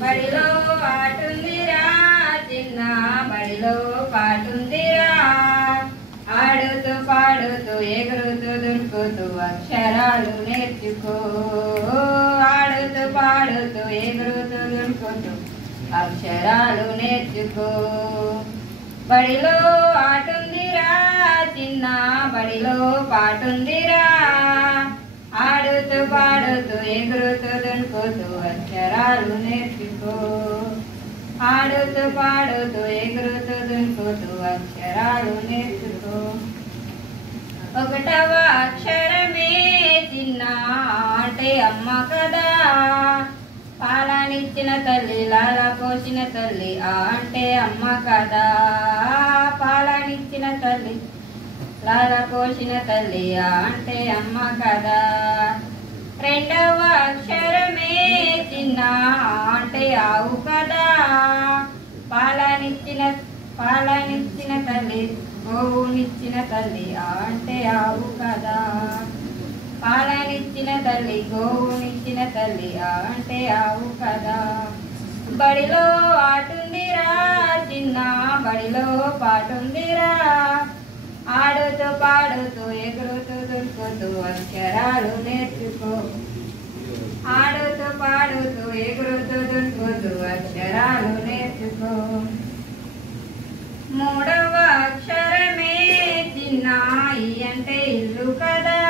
బడిలో పాటుందిరా చిన్న బడిలో పాటుందిరా ఆడుతూ పాడుతూ ఎగురుతూ దునుకుతూ అక్షరాలు నేర్చుకో ఆడుతూ పాడుతూ ఎగురుతూ దునుకుతూ అక్షరాలు నేర్చుకో బడిలో ఆటుందిరా చిన్న బడిలో పాటుందిరా ఆడుతూ పాడుతూ ఎగురుతూ దునుకుతూ అక్షరాలు నేర్చుకో ఆడుతూ పాడుతూ ఎగురుతూ దునుకుతూ అక్షరాలు నేర్చుకో ఒకటవ అక్షరమే చిన్న అంటే అమ్మ కదా పాలనిచ్చిన తల్లి లాల పోసిన తల్లి అంటే అమ్మ కదా పాలనిచ్చిన తల్లి లాల పోసిన తల్లి అంటే అమ్మ కదా రెండవ అక్షరమే చిన్న అంటే ఆవు కదా పాలనిచ్చిన తల్లి గోవునిచ్చిన తల్లి అంటే ఆవు కదా పాలనిచ్చిన తల్లి గోవునిచ్చిన తల్లి అంటే ఆవు కదా బడిలో ఆటుందిరా చిన్న బడిలో పాటుందిరా ఆడుతూ పాడుతూ ఎగురుతూ దునుకుతూ అక్షరాలు నేర్చుకో ఆడుతూ పాడుతూ ఎగురుతూ దునుకుతూ అక్షరాలు నేర్చుకో మూడవ అక్షరమే చిన్న ఈ అంటే ఇల్లు కదా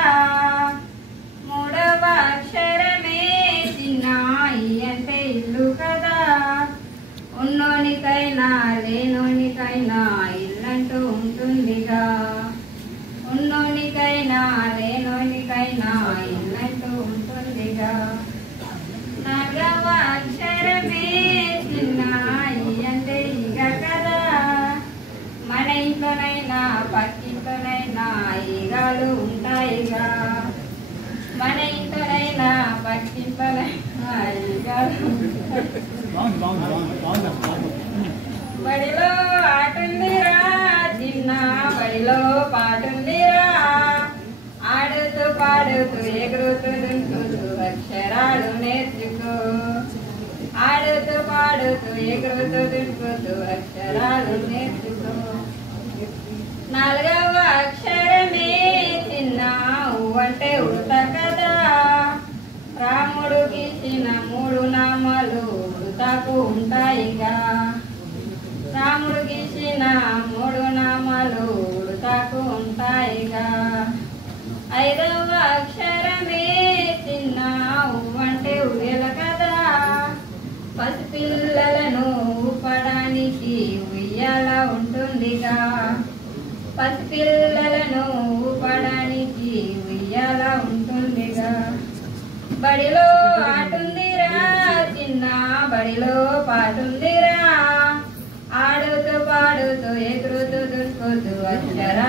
మూడవ అక్షరమే చిన్న ఈ అంటే ఇల్లు కదా ఉన్నోనికైనా లేనోనికైనా ఇల్లంటూ ఉంటుందిగా ఉన్నోనికైనా లేనోనికైనా ఇల్లంటూ ఉంటుందిగా నాలుగవ అక్షరమే చిన్న ఈ అంటే ఇగ కదా మన ఇంట్లోనైనా పక్కింట్లోనైనా ఈగలు ఉంటాయిగా మన ఇంట్లోనైనా పక్కింట్లోనైనా ఈగలు బడిలో ఆటుందిరా చిన్న బడిలో పాటుందిరా ఆడుతూ పాడుతూ ఎగురుతూ దునుకుతూ అక్షరాలు నేర్చుకో ఆడుతూ పాడుతూ ఎగురుతూ దునుకుతూ అక్షరాలు నేర్చుకో నాలుగవ అక్షరమే చిన్న ఊ అంటే ఉడత కదా రాముడు గీసిన మూడు నామాలు ఉడతకు ఉంటాయిగా రాముడు గీసిన మూడు నామాలు ఉడతకు ఉంటాయిగా ఐదవ అక్షరమే చిన్న ఊ అంటే ఉయ్యల కదా పసిపిల్లలను ఊపడానికి ఉయ్యాల ఉంటుందిగా పసిపిల్లలను ఊపడానికి ఉయ్యాల ఉంటుందిగా బడిలో ఆటుందిరా చిన్న బడిలో పాటుందిరా ఆడుతూ పాడుతూ ఎగురుతూ దునుకుతూ అక్షరా